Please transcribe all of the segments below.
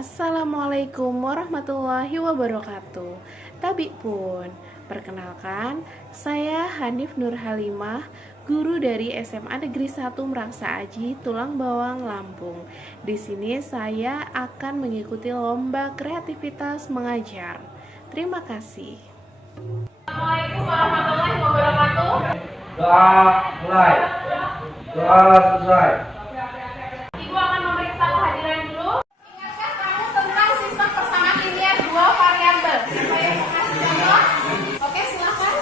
Assalamualaikum warahmatullahi wabarakatuh. Tabik pun, perkenalkan, saya Hanif Nur Halimah, guru dari SMA Negeri 1 Meraksa Aji, Tulang Bawang, Lampung. Di sini saya akan mengikuti lomba kreativitas mengajar. Terima kasih. Assalamualaikum warahmatullahi wabarakatuh. Doa mulai. Doa selesai. Ibu akan memeriksa kehadiran dulu. Ingatkan kamu tentang sistem persamaan linear dua variabel. Saya mau kasih contoh. Oke, silakan.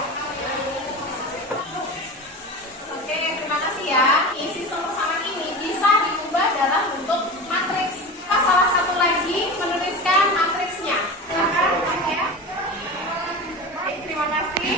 Oke, terima kasih ya. Sistem persamaan ini bisa diubah dalam bentuk matriks. Salah satu lagi menuliskan matriksnya. Silakan, ya. Oke, terima kasih.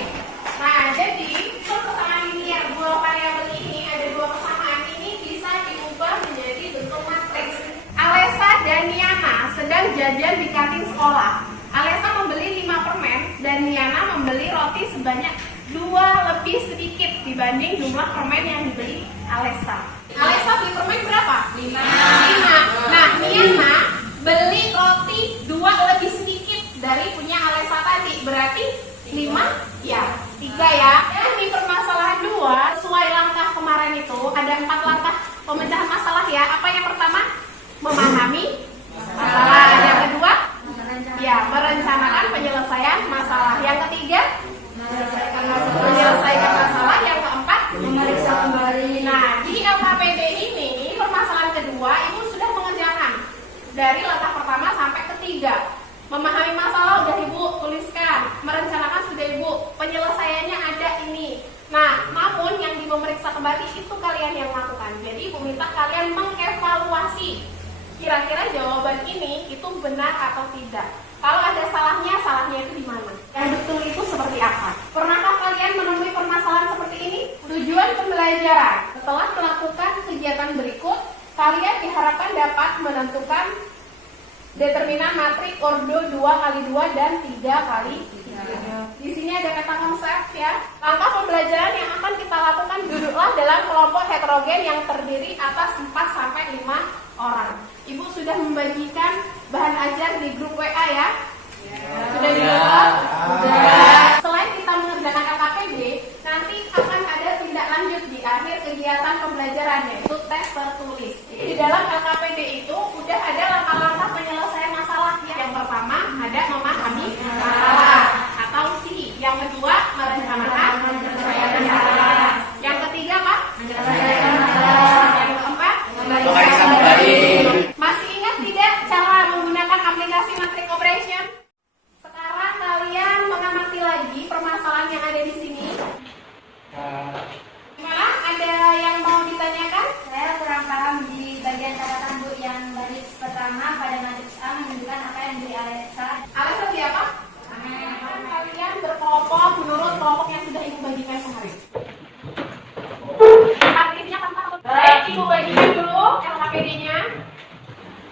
Nah, jadi sistem persamaan linear dua variabel ini ada dua persamaan ini bisa diubah menjadi bentuk matriks. Alesa dan Niana sedang jajan di kantin sekolah. Alesa membeli 5 permen dan Niana membeli roti sebanyak 2 lebih sedikit dibanding jumlah permen yang dibeli Alesa. Alesa beli permen berapa? 5. Nah, Niana beli roti 2 lebih sedikit dari punya Alesa tadi. Berarti 5? Ya, 3 ya. Dan di permasalahan 2, sesuai langkah kemarin itu ada 4 langkah pemecahan masalah ya. Apa yang pertama? Memahami masalah. Yang kedua? Ya, merencanakan penyelesaian masalah. Yang ketiga? Menyelesaikan masalah. Yang keempat? Memeriksa kembali. Nah, di LKPD ini permasalahan kedua Ibu sudah mengerjakan dari langkah pertama sampai ketiga. Memahami masalah udah Ibu tuliskan, merencanakan sudah Ibu, penyelesaiannya ada ini. Nah, namun yang di memeriksa kembali itu kalian yang lakukan. Jadi Ibu minta kalian mengevaluasi kira-kira jawaban ini itu benar atau tidak. Kalau ada salahnya itu di mana? Yang betul itu seperti apa? Pernahkah kalian menemui permasalahan seperti ini? Tujuan pembelajaran. Setelah melakukan kegiatan berikut, kalian diharapkan dapat menentukan determinan matrik ordo 2x2 dan 3x3. Di sini ada kata konsep ya. Langkah pembelajaran yang akan kita lakukan, duduklah dalam kelompok heterogen yang terdiri atas 4 sampai 5 orang. Ibu sudah membagikan bahan ajar di grup WA ya? Sudah di-download? Sudah. Selain kita mengerjakan LKPD, nanti akan ada tindak lanjut di akhir kegiatan pembelajaran yaitu tes tertulis. Di dalam LKPD itu udah ada langkah-langkah penyelesaian masalah. Yang pertama ada memahami masalah atau si. Yang kedua merencanakan penyelesaian masalah. Yang ketiga Pak? Menyelesaikan masalah. Yang keempat memeriksa kembali. Masih ingat tidak cara menggunakan aplikasi Matrix Operation? Sekarang kalian mengamati lagi permasalahan yang ada di sini. Gimana? Ada yang mau ditanyakan? Saya kurang paham di bagian catatan Bu yang baris pertama pada matriks A menunjukkan apa yang di Alesa. Alesa di apa? Kalian berkelompok menurut kelompok yang sudah Ibu bagikan kemarin. Aktifnya kan Pak? Baik, Ibu bagikan dulu LKPD-nya.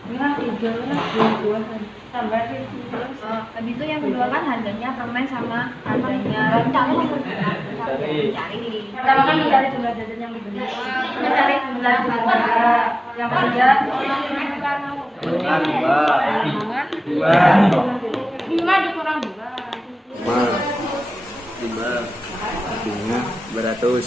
Merah 3, 2-2 tambah 11. Habis itu yang kedua kan harganya permen sama harganya cari. Pertama kan mencari jumlah jajan yang dibeli. Mencari jumlah jajan. Yang ketiga lima dikurang 2. 5 artinya 200.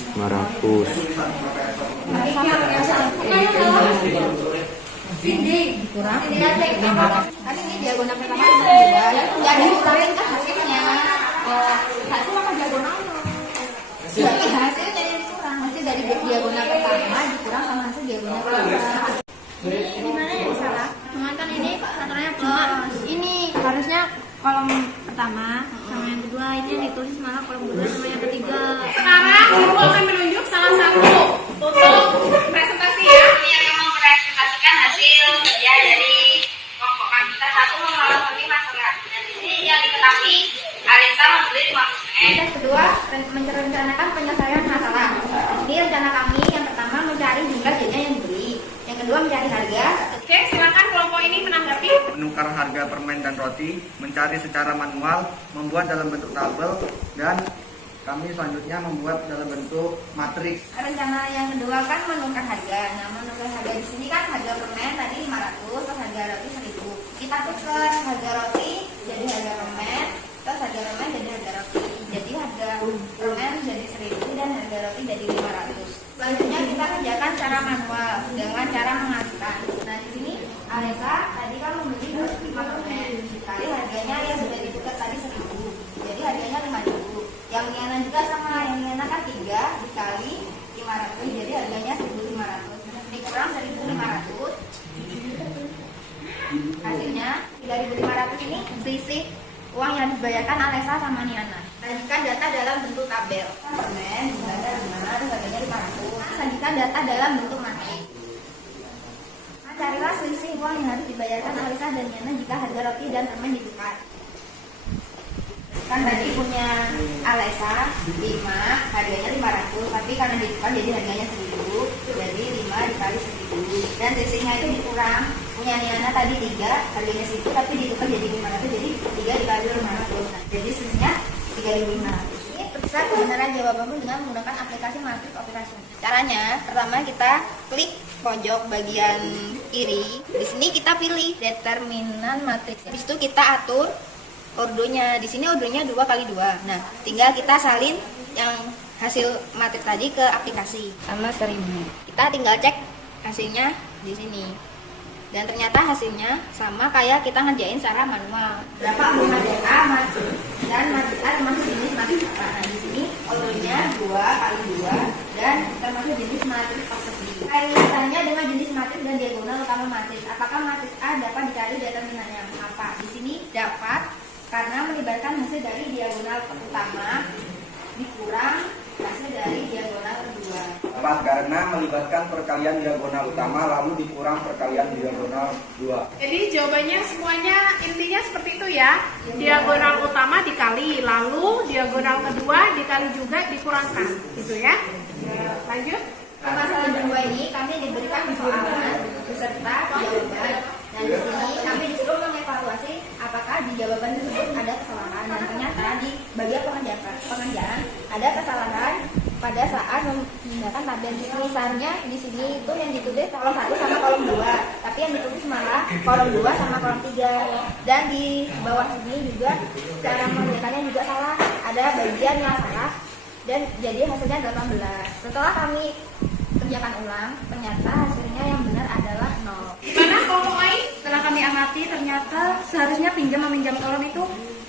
Sini kurang. Kan ini diagonal pertama juga. Yang dikurangin kan hasilnya. Hasil apa diagonal? Jadi hasilnya yang dikurang. Hasil dari diagonal pertama dikurang sama hasil diagonal kedua. Ini di mana yang salah? Cuman kan ini satunya plus. Ini harusnya kolom pertama sama yang kedua, ini yang ditulis malah kolom kedua sama yang ketiga. Sekarang Ibu akan menunjuk salah satu untuk presentasi ya. Yang mempresentasikan hasil kerja dari kelompok kita satu mengalami masalah. Dan di sini yang diketahui Alisa membeli 5 permen. Yang kedua, merencanakan penyelesaian masalah. Ini rencana kami yang pertama mencari jumlah jajan yang dibeli. Yang kedua mencari harga. Oke, silakan kelompok ini menanggapi. Menukar harga permen dan roti, mencari secara manual, membuat dalam bentuk tabel, dan Kami selanjutnya membuat dalam bentuk matriks. Rencana yang kedua kan menukar harga. Nah, menukar harga di sini kan harga permen tadi 500, terus harga roti 1000. Kita tukar harga roti jadi harga permen, terus harga permen jadi harga roti. Jadi harga permen jadi 1000 dan harga roti jadi 500. Selanjutnya kita kerjakan secara manual dengan cara mengalihkan. Nah, di sini Alesa tadi kan membeli 5 permen. Kali harganya yang sudah ditukar tadi 1000. Jadi harganya 5000. Yang Niana juga sama, yang Niana kan 3 dikali 500, jadi harganya 1500 dikurang 1500, hasilnya 3500. Ini selisih uang yang dibayarkan Alesa sama Niana. Sajikan data dalam bentuk tabel. Permen harga 5, harganya 500. Sajikan data dalam bentuk matrik. Nah, carilah selisih uang yang harus dibayarkan Alesa dan Niana jika harga roti dan permen ditukar. Kan tadi punya Alesa 5, harganya 500, tapi karena ditukar jadi harganya 1000, jadi 5 dikali 1000, dan sisinya itu dikurang. Punya Niana tadi 3, harganya 1000, tapi ditukar jadi 500, jadi 3 dikali 500. Nah, jadi sisinya 3500. Ini periksa kebenaran jawabanmu dengan menggunakan aplikasi matriks operasi. Caranya, pertama kita klik pojok bagian kiri. Di sini kita pilih determinan matriks. Habis itu kita atur ordonya. Di sini ordonya 2x2. Nah, tinggal kita salin yang hasil matriks tadi ke aplikasi sama 1000. Kita tinggal cek hasilnya di sini. Dan ternyata hasilnya sama kayak kita ngerjain secara manual. Berapa matriks A, matriks dan matriks A termasuk jenis matriks apa? Nah, di sini ordonya 2x2 dan termasuk jenis matriks persegi. Kaitannya dengan jenis matriks dan diagonal utama matriks. Apakah matriks A dapat dicari determinannya? Apa? Di sini dapat karena melibatkan hasil dari diagonal utama dikurang hasil dari diagonal kedua. Dapat karena melibatkan perkalian diagonal utama lalu dikurang perkalian diagonal 2. Jadi jawabannya semuanya intinya seperti itu ya. Diagonal utama dikali, lalu diagonal kedua dikali juga dikurangkan, gitu ya. Lanjut. Masalah kedua ini kami diberikan persoalan beserta jawaban. Nah, di sini kami disuruh mengevaluasi apakah di jawaban tersebut ada kesalahan, dan ternyata di bagian pengerjaan ada kesalahan pada saat memindahkan tabel. Misalnya di sini itu yang ditulis kolom 1 sama kolom 2, tapi yang ditulis malah kolom 2 sama kolom 3. Dan di bawah sini juga cara mengerjakannya juga salah, ada bagian yang salah dan jadi hasilnya 18. Setelah kami kerjakan ulang, ternyata hasilnya yang benar adalah 0. Gimana kalau Ai? Setelah kami amati, ternyata seharusnya meminjam kolom itu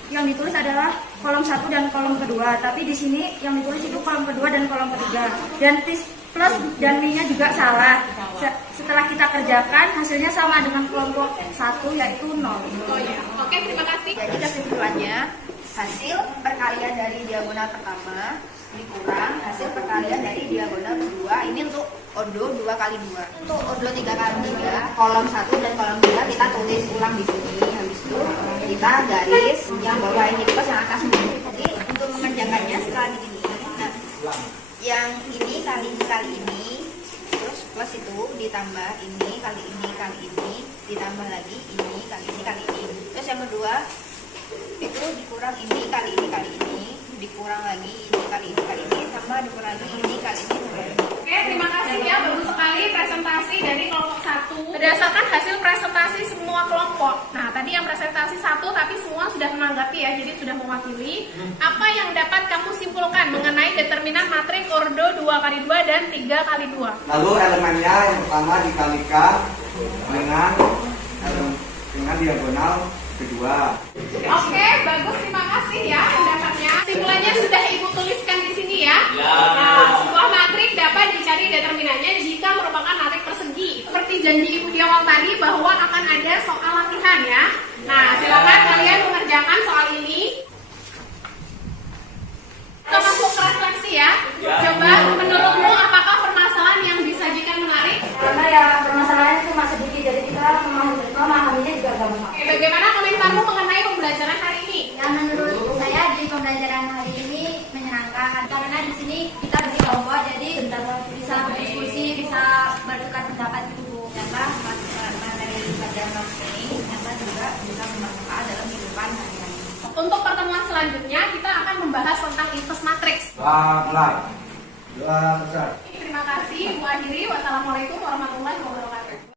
yang ditulis adalah kolom 1 dan kolom kedua, tapi di sini yang ditulis itu kolom kedua dan kolom ketiga, dan plus dan minusnya juga salah. Setelah kita kerjakan, hasilnya sama dengan kelompok 1 yaitu 0. Oh ya. Oke, terima kasih. Jadi kesimpulannya, hasil perkalian dari diagonal pertama dikurang hasil perkalian dari diagonal kedua. Ini untuk ordo 2x2. Untuk ordo 3x3, kolom 1 dan kolom 3 kita tulis ulang di sini. Habis itu kita garis yang bawah ini plus yang atas ini. Jadi untuk mengerjakannya setelah begini. Nah, yang ini kali ini, terus plus itu ditambah ini kali ini ditambah lagi ini kali ini. Terus yang kedua itu dikurang ini kali ini dikurang lagi ini kali ini sama dikurang lagi ini kali ini. Oke, terima kasih ya, bagus sekali presentasi dari kelompok 1 berdasarkan hasil presentasi semua kelompok. Nah, tadi yang presentasi 1 tapi semua sudah menanggapi ya, jadi sudah mewakili. Apa yang dapat kamu simpulkan mengenai determinan matriks ordo 2x2 dan 3x2? Lalu elemennya yang pertama dikalikan dengan diagonal kedua. Oke, bagus, terima kasih ya pendapatnya. Simpulannya sudah Ibu tuliskan di sini ya. Nah, sebuah matriks dapat dicari determinannya jika merupakan matriks persegi. Seperti janji Ibu di awal tadi bahwa akan ada soal latihan ya. Nah, silakan kalian mengerjakan soal ini. Kita masuk ke refleksi ya. Coba menurutmu apakah permasalahan yang disajikan menarik? Karena ya permasalahan itu masih sedikit, jadi kita memahaminya juga gampang. Oke, bagaimana komentarmu mengenai pembelajaran hari ini? Ya, menurut saya di pembelajaran hari ini menyenangkan karena di sini kita berkelompok, jadi bisa berdiskusi, bisa bertukar pendapat itu. Ternyata materi pelajaran ini ternyata juga bisa bermanfaat dalam kehidupan hari-hari. Untuk pertemuan selanjutnya kita akan membahas tentang inverse matrix. Mulai. Dua selesai. Terima kasih, Bu akhiri. Wassalamualaikum warahmatullahi wabarakatuh.